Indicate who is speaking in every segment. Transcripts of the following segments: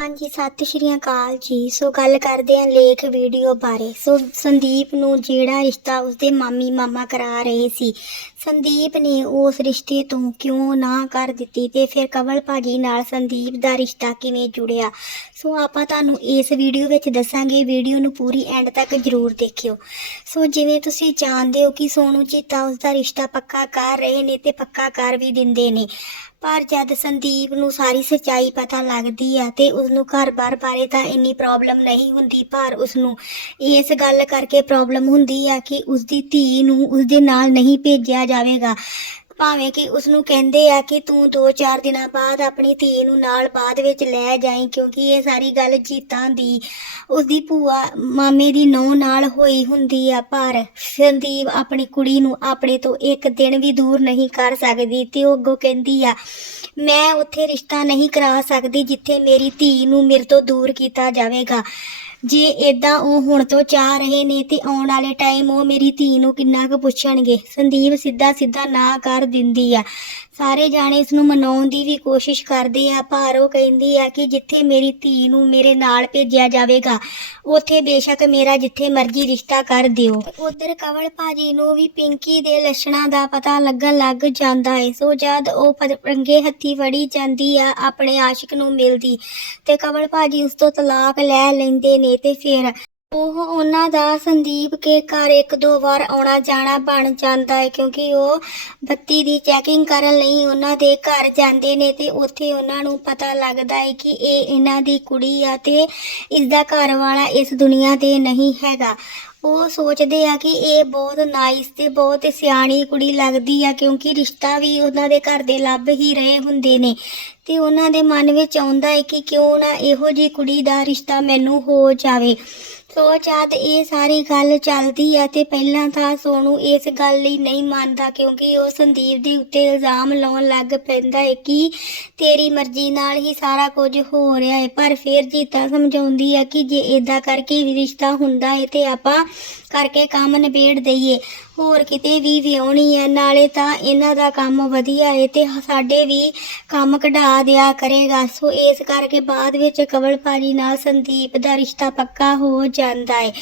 Speaker 1: ਹਾਂਜੀ, ਸਤਿ ਸ਼੍ਰੀ ਅਕਾਲ ਜੀ। ਸੋ ਗੱਲ ਕਰਦੇ ਹਾਂ ਲੇਖ ਵੀਡੀਓ ਬਾਰੇ। ਸੋ ਸੰਦੀਪ ਨੂੰ ਜਿਹੜਾ ਰਿਸ਼ਤਾ ਉਸਦੇ ਮਾਮੀ, ਮਾਮਾ ਕਰਾ ਰਹੇ ਸੀ, ਸੰਦੀਪ ਨੇ ਉਸ ਰਿਸ਼ਤੇ ਤੋਂ ਕਿਉਂ ਨਾ ਕਰ ਦਿੱਤੀ ਤੇ ਫਿਰ ਕਵਲ ਭਾਜੀ ਨਾਲ ਸੰਦੀਪ ਦਾ ਰਿਸ਼ਤਾ ਕਿਵੇਂ ਜੁੜਿਆ? ਸੋ ਆਪਾਂ ਤੁਹਾਨੂੰ ਇਸ ਵੀਡੀਓ ਵਿੱਚ ਦੱਸਾਂਗੇ। ਵੀਡੀਓ ਨੂੰ ਪੂਰੀ ਐਂਡ ਤੱਕ ਜ਼ਰੂਰ ਦੇਖਿਓ। ਸੋ ਜਿਵੇਂ ਤੁਸੀਂ ਜਾਣਦੇ ਹੋ ਕਿ ਸੋਨੂ ਚੀਤਾ ਉਸਦਾ ਰਿਸ਼ਤਾ ਪੱਕਾ ਕਰ ਰਹੇ ਨੇ ਤੇ ਪੱਕਾ ਕਰ ਵੀ ਦਿੰਦੇ ਨੇ। ਪਰ ਜਦ ਸੰਦੀਪ ਨੂੰ ਸਾਰੀ ਸੱਚਾਈ ਪਤਾ ਲੱਗਦੀ ਆ ਤੇ ਉਸ ਨੂੰ ਘਰ-ਬਾਰ ਬਾਰੇ ਤਾਂ ਇੰਨੀ ਪ੍ਰੋਬਲਮ ਨਹੀਂ ਹੁੰਦੀ, ਪਰ ਉਸ ਨੂੰ ਇਸ ਗੱਲ ਕਰਕੇ ਪ੍ਰੋਬਲਮ ਹੁੰਦੀ ਆ ਕਿ ਉਸ ਦੀ ਧੀ ਨੂੰ ਉਸ ਦੇ ਨਾਲ ਨਹੀਂ ਭੇਜਿਆ ਜਾਵੇਗਾ। ਭਾਵੇਂ ਕਿ ਉਸ ਨੂੰ ਕਹਿੰਦੇ ਆ ਕਿ ਤੂੰ 2-4 ਦਿਨਾਂ ਬਾਅਦ ਆਪਣੀ ਧੀ ਨੂੰ ਨਾਲ ਬਾਅਦ ਵਿੱਚ ਲੈ ਜਾਈਂ, ਕਿਉਂਕਿ ਇਹ ਸਾਰੀ ਗੱਲ ਜੀਤਾਂ ਦੀ ਉਸ ਦੀ ਭੂਆ ਮਾਮੇ ਦੀ ਨੌ ਨਾਲ ਹੋਈ ਹੁੰਦੀ ਆ, ਪਰ ਸੰਦੀਪ ਆਪਣੀ ਕੁੜੀ ਨੂੰ ਆਪਣੇ ਤੋਂ ਇੱਕ ਦਿਨ ਵੀ ਦੂਰ ਨਹੀਂ ਕਰ ਸਕਦੀ ਤੇ ਉਹ ਅੱਗੋਂ ਕਹਿੰਦੀ ਆ, ਮੈਂ ਉੱਥੇ ਰਿਸ਼ਤਾ ਨਹੀਂ ਕਰਾ ਸਕਦੀ ਜਿੱਥੇ ਮੇਰੀ ਧੀ ਨੂੰ ਮੇਰੇ ਤੋਂ ਦੂਰ ਕੀਤਾ ਜਾਵੇਗਾ। ਜੇ ਇਦਾਂ ਉਹ ਹੁਣ ਤੋਂ ਚਾਹ ਰਹੇ ਨੇ ਤੇ ਆਉਣ ਵਾਲੇ ਟਾਈਮ ਉਹ ਮੇਰੀ ਧੀ ਨੂੰ ਕਿੰਨਾ ਕੁ ਪੁੱਛਣਗੇ। ਸੰਦੀਪ ਸਿੱਧਾ ਸਿੱਧਾ ਨਾ ਕਰ ਦਿੰਦੀ ਆ। ਸਾਰੇ ਜਾਣੇ ਇਸ ਨੂੰ ਮਨਾਉਣ ਦੀ ਵੀ ਕੋਸ਼ਿਸ਼ ਕਰਦੇ ਆ, ਪਰ ਉਹ ਕਹਿੰਦੀ ਆ ਕਿ ਜਿੱਥੇ ਮੇਰੀ ਧੀ ਨੂੰ ਮੇਰੇ ਨਾਲ ਭੇਜਿਆ ਜਾਵੇਗਾ, ਉੱਥੇ ਬੇਸ਼ੱਕ ਮੇਰਾ ਜਿੱਥੇ ਮਰਜ਼ੀ ਰਿਸ਼ਤਾ ਕਰ ਦਿਓ। ਉਧਰ ਕਵਲ ਭਾਜੀ ਨੂੰ ਵੀ ਪਿੰਕੀ ਦੇ ਲੱਛਣਾਂ ਦਾ ਪਤਾ ਲੱਗਣ ਲੱਗ ਜਾਂਦਾ ਏ। ਸੋ ਜਦ ਉਹ ਰੰਗੇ ਹੱਥੀ ਫੜੀ ਜਾਂਦੀ ਆ ਆਪਣੇ ਆਸ਼ਿਕ ਨੂੰ ਮਿਲਦੀ, ਤੇ ਕਵਲ ਭਾਜੀ ਉਸ ਤੋਂ ਤਲਾਕ ਲੈ ਲੈਂਦੇ ਨੇ। ਤੇ ਫਿਰ ਉਹ ਉਹਨਾਂ ਦਾ ਸੰਦੀਪ ਕੇ ਘਰ ਇੱਕ ਦੋ ਵਾਰ ਆਉਣਾ ਜਾਣਾ ਬਣ ਜਾਂਦਾ ਹੈ ਕਿਉਂਕਿ ਉਹ ਬੱਤੀ ਦੀ ਚੈਕਿੰਗ ਕਰਨ ਲਈ ਉਹਨਾਂ ਦੇ ਘਰ ਜਾਂਦੇ ਨੇ ਤੇ ਉੱਥੇ ਉਹਨਾਂ ਨੂੰ ਪਤਾ ਲੱਗਦਾ ਹੈ ਕਿ ਇਹ ਇਹਨਾਂ ਦੀ ਕੁੜੀ ਆ ਤੇ ਇਸ ਦਾ ਘਰ ਵਾਲਾ ਇਸ ਦੁਨੀਆ ਤੇ ਨਹੀਂ ਹੈਗਾ। ਉਹ ਸੋਚਦੇ ਆ ਕਿ ਇਹ ਬਹੁਤ ਨਾਈਸ ਤੇ ਬਹੁਤ ਸਿਆਣੀ ਕੁੜੀ ਲੱਗਦੀ ਆ, ਕਿਉਂਕਿ ਰਿਸ਼ਤਾ ਵੀ ਉਹਨਾਂ ਦੇ ਘਰ ਦੇ ਲੱਭ ਹੀ ਰਹੇ ਹੁੰਦੇ ਨੇ। ਤੇ ਉਹਨਾਂ ਦੇ ਮਨ ਵਿੱਚ ਆਉਂਦਾ ਹੈ ਕਿ ਕਿਉਂ ਨਾ ਇਹੋ ਜੀ ਕੁੜੀ ਦਾ ਰਿਸ਼ਤਾ ਮੈਨੂੰ ਹੋ ਜਾਵੇ। ਸੋ ਜਦ ਇਹ ਸਾਰੀ ਗੱਲ ਚੱਲਦੀ ਆ ਤੇ ਪਹਿਲਾਂ ਤਾਂ ਸੋਨੂ ਇਸ ਗੱਲ ਲਈ ਨਹੀਂ ਮੰਨਦਾ, ਕਿਉਂਕਿ ਉਹ ਸੰਦੀਪ ਦੇ ਉੱਤੇ ਇਲਜ਼ਾਮ ਲਾਉਣ ਲੱਗ ਪੈਂਦਾ ਹੈ ਕਿ ਤੇਰੀ ਮਰਜ਼ੀ ਨਾਲ ਹੀ ਸਾਰਾ ਕੁਝ ਹੋ ਰਿਹਾ ਹੈ ਪਰ ਫਿਰ ਜੀਤਾ ਸਮਝਾਉਂਦੀ ਆ ਕਿ ਜੇ ਇਦਾਂ ਕਰਕੇ ਵੀ ਰਿਸ਼ਤਾ ਹੁੰਦਾ ਹੈ ਤੇ ਆਪਾਂ ਕਰਕੇ ਕੰਮ ਨਿਬੇੜ ਦਈਏ। ਹੋਰ ਕਿਤੇ ਵੀ ਵਿਆਹਣੀ ਹੈ ਨਾਲੇ ਤਾਂ ਇਹਨਾਂ ਦਾ ਕੰਮ ਵਧੀਆ ਹੈ ਤੇ ਸਾਡੇ ਵੀ ਕੰਮ ਕਢਾ ਦਿਆ ਕਰੇਗਾ। ਸੋ ਇਸ ਕਰਕੇ ਬਾਅਦ ਵਿੱਚ ਕਵਲ ਭਾਜੀ ਨਾਲ ਸੰਦੀਪ ਦਾ ਰਿਸ਼ਤਾ ਪੱਕਾ ਹੋ ਜਾਂਦਾ ਹੈ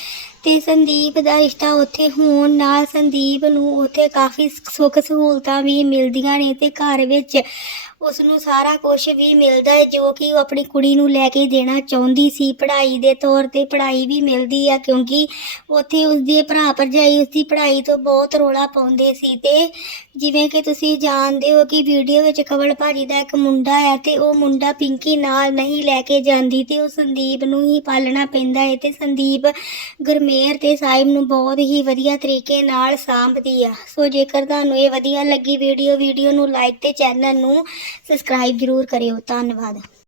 Speaker 1: ਤੇ ਸੰਦੀਪ ਦਾ ਰਿਸ਼ਤਾ ਉੱਥੇ ਹੋਣ ਨਾਲ ਸੰਦੀਪ ਨੂੰ ਉੱਥੇ ਕਾਫੀ ਸੁੱਖ ਸਹੂਲਤਾਂ ਵੀ ਮਿਲਦੀਆਂ ਨੇ ਤੇ ਘਰ ਵਿੱਚ ਉਸ ਨੂੰ ਸਾਰਾ ਕੁਝ ਵੀ ਮਿਲਦਾ ਹੈ ਜੋ ਕਿ ਉਹ ਆਪਣੀ ਕੁੜੀ ਨੂੰ ਲੈ ਕੇ ਦੇਣਾ ਚਾਹੁੰਦੀ ਸੀ। ਪੜ੍ਹਾਈ ਦੇ ਤੌਰ ਤੇ ਪੜ੍ਹਾਈ ਵੀ ਮਿਲਦੀ ਆ ਕਿਉਂਕਿ ਉੱਥੇ ਉਸ ਦੇ ਭਰਾ ਭਰਜਾਈ ਉਸ ਦੀ ਪੜ੍ਹਾਈ ਤੋਂ ਬਹੁਤ ਰੋਲਾ ਪਾਉਂਦੇ ਸੀ ਤੇ ਜਿਵੇਂ ਕਿ ਤੁਸੀਂ ਜਾਣਦੇ ਹੋ ਕਿ ਵੀਡੀਓ ਵਿੱਚ ਕਵਲ ਭਾਜੀ ਦਾ ਇੱਕ ਮੁੰਡਾ ਹੈ ਤੇ ਉਹ ਮੁੰਡਾ ਪਿੰਕੀ ਨਾਲ ਨਹੀਂ ਲੈ ਕੇ ਜਾਂਦੀ ਤੇ ਉਹ ਸੰਦੀਪ ਨੂੰ ਹੀ ਪਾਲਣਾ ਪੈਂਦਾ ਹੈ ਤੇ ਸੰਦੀਪ ਗੁਰਮੇਰ ਤੇ ਸਾਹਿਬ ਨੂੰ ਬਹੁਤ ਹੀ ਵਧੀਆ ਤਰੀਕੇ ਨਾਲ ਸਾਂਭਦੀ ਆ। ਸੋ ਜੇਕਰ ਤੁਹਾਨੂੰ ਇਹ ਵਧੀਆ ਲੱਗੀ ਵੀਡੀਓ ਵੀਡੀਓ ਨੂੰ ਲਾਈਕ ਤੇ ਚੈਨਲ ਨੂੰ ਸਬਸਕ੍ਰਾਈਬ ਜ਼ਰੂਰ ਕਰਿਓ। ਧੰਨਵਾਦ।